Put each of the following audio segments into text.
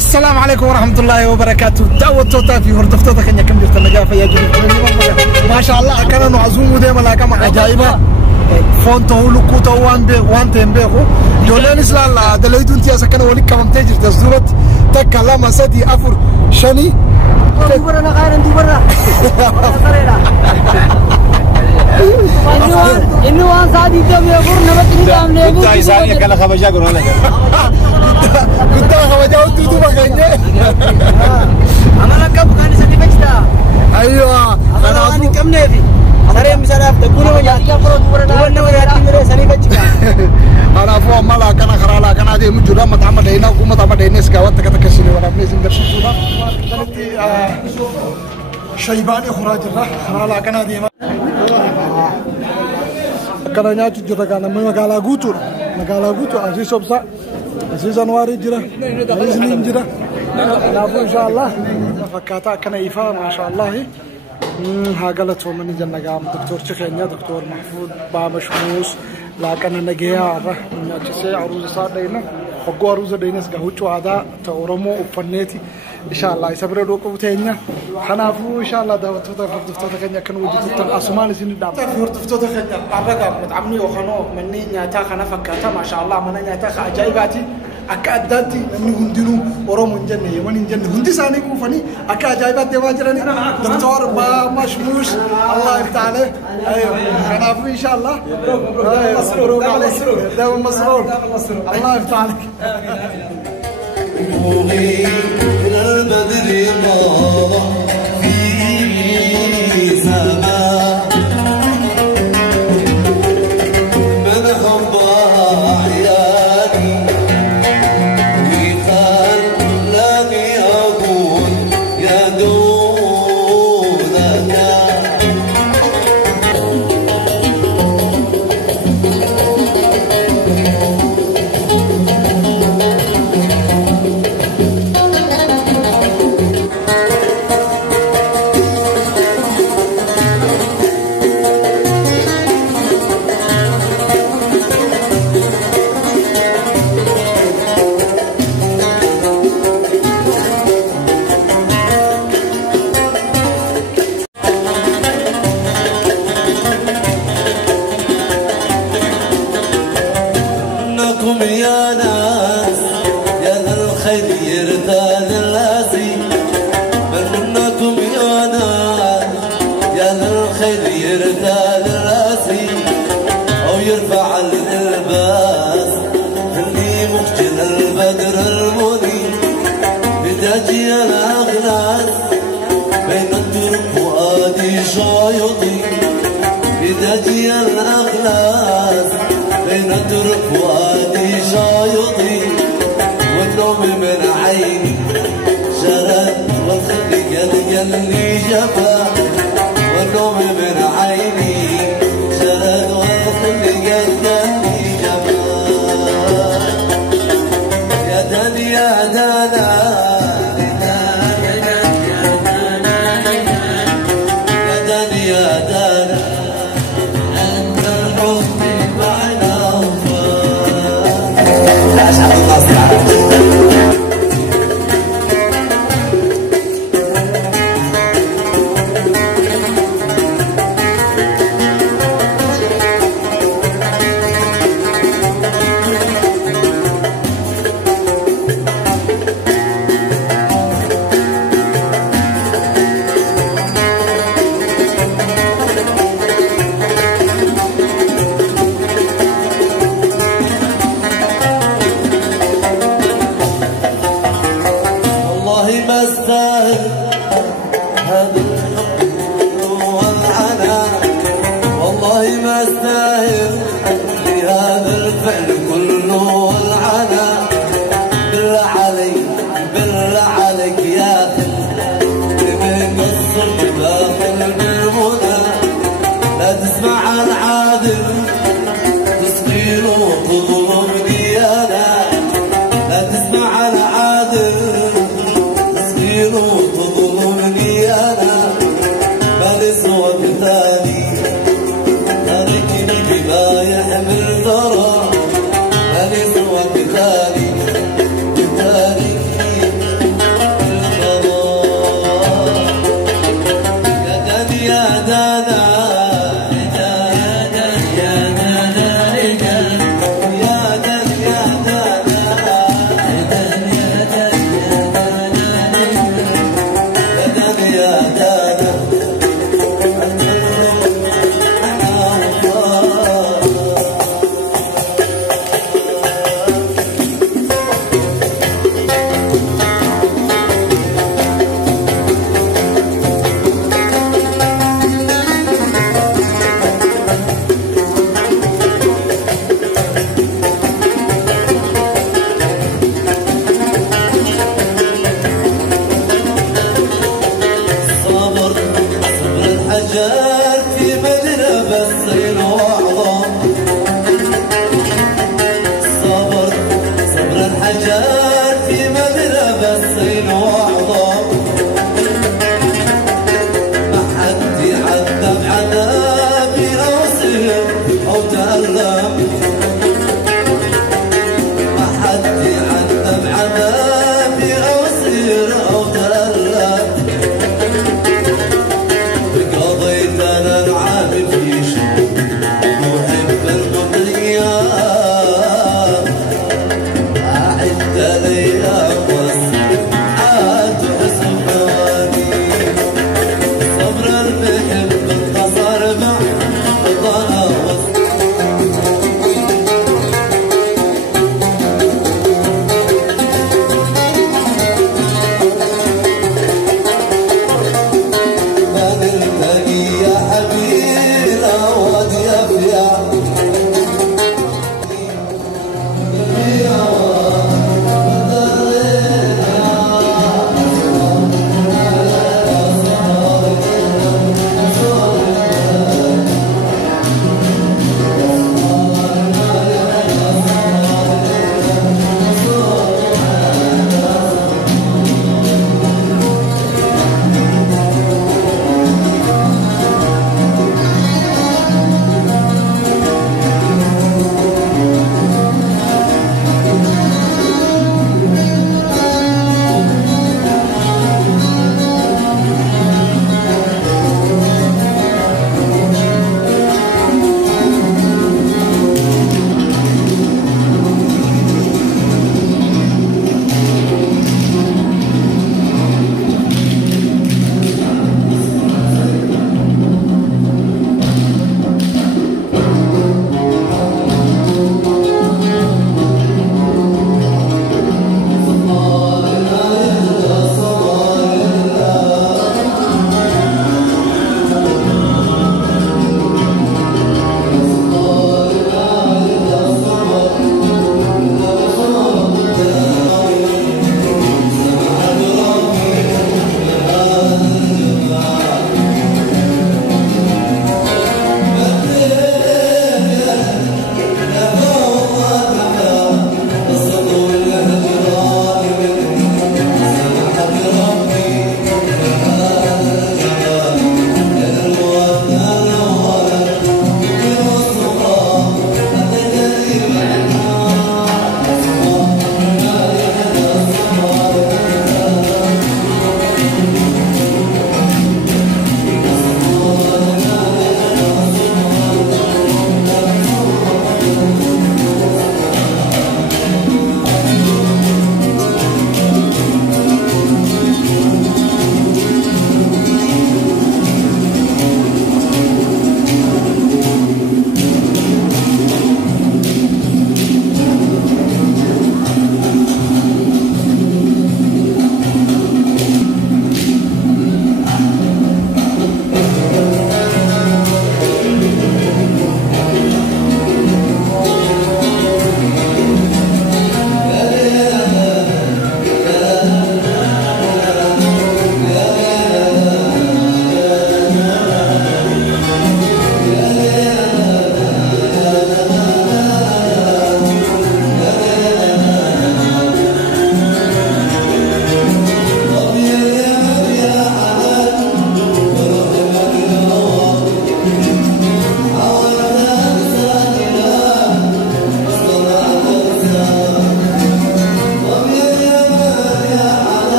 السلام عليكم ورحمة الله وبركاته. دعوة توتا في هردفتو تكنيا كم جرت النجافة يا جماعة ما شاء الله كانوا نعزوم وديما لا كم عجائبة فونتو لكوتو وان تيمبيخو يولين إسلام دليتو انتيا سكنا ولي كم تجر تزورت تكلم سدي أفر شني برا نقارن انتو برا إنه وان سادي تبي يقول نبتني دام ليه كنت عايزاني كلا خبجة قرنا كنت خبجة وتوتو بكيني أنا كم كان سدي بجدا أيوة أنا كم نبي سريع مثلا تقول وجاتي تقول وجاتي مرة سريع بجدا أنا فوق مالا كنا خرالا كنا دي مجرد ما تعمل هنا وكم تعمل هنا سكوات تكتكسيني ولا بنيزين درشيتونا شيباني خراج الله خرالا كنا دي كنا نياتي جرا كنا مغالا غوتو عزيز أبصا عزيز أنواري جرا عزيز نين جرا نافو إن شاء الله فكاتا كنا إيفا ما شاء الله هاقلت ومن جنة قام دكتور شخينيا دكتور محفوظ بابا شموس لكن نجيا عرّه نجسي عروض صار دينا حقو عروض دينا سكهوتشو هذا تورمو وفنيتي إن شاء الله يصبر روكو تينا خنافو إن شاء الله ده دفتر تكنيا كانوا وجدت الأسمان سين دام دفتر تكنيا عرّه متعمني وخنو مني نياتا خنافكاتا ما شاء الله من نياتا عجائباتي أكاداتي نهندنو ورم جنة يمن جنة هندي ساني كوفني أكاجايبات دواجرني دكتور با مشموش الله يفتح عليه أيوه خنافو إن شاء الله مسرور عليك دام مسرور الله يفتح عليك من البدر الله في سماء من حب أحياني وخلاني أقول يا دونك يا ناس يا للخير يرتاد الراسي منكم يا ناس يا للخير يرتاد الراسي أو يرفع الإلباس اللي مقتل البدر المنير بداجي الأغلاس بين الدرب وادي شايطي بداجي الأغلاس بين الدرب وادي شايطي والنوم من عيني شرد والخد قلقلي جفا والنوم من عيني شرد والخد قلقلي جفا يا دنيا يا دانا يا دنيا يا دانا أنت الحب معنا أسعد الله تعالى هذا الحب والعناء والله ما استاهل لهذا الفعل كله والعناء بالله عليك يا أخي من قصرت باخر بالمنى لا تسمع العادل تصغير وتظلمني أنا لا تسمع العادل تصغير وتظلمني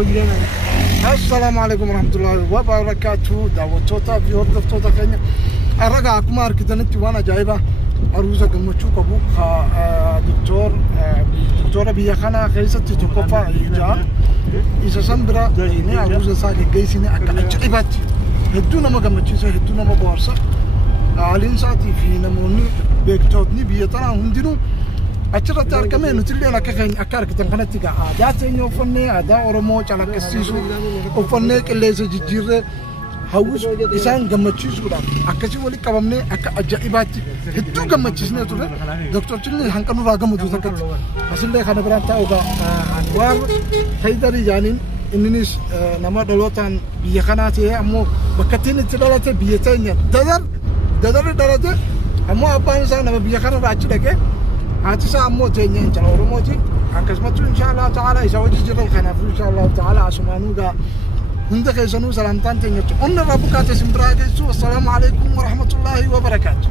السلام عليكم ورحمة الله وبركاته. دعوتوتا في وردفتوتا كينيا الرجع كمار كده نتي وانا جايبة عروسة قمتشوك أبوك دكتورة بيخانا خيسة تتوقفا إيجان إذا سنبرا إني عروسة ساكي جيسيني أكا أجعبات هدونا ما قمتشيسة هدونا ما بورسة عالين ساتي في نموني بيكتوتني بيتنا هندينو أشرت تركمين نتلي أنا كخين أكارك تنقنتي كعادات إني وفني عادات أورموج على كسيسو وفني كله سجيرة هاوس إنسان قمتشيس ولا أكشي ولي كمامني أك أجائبات هدو قمتشيسني تقول دكتور تلني هنكنو راقم وجودك أصل لي خنا برانتا أوكا أنوار هيداري جانين إننيش نما دلوتان بيخاناتي أمو بكتين تلالته بيتين ددر أمو أبا إنسان نما بيخانا راجلك هاتسا أمو تيني إنشاء الله ورموتي أكسمتو إن شاء الله تعالى إذا وجد جرى الخنافر إن شاء الله تعالى أسمانوغا هندك يسنو سلامتان تيني أن ربك تسمبراك السلام عليكم ورحمة الله وبركاته.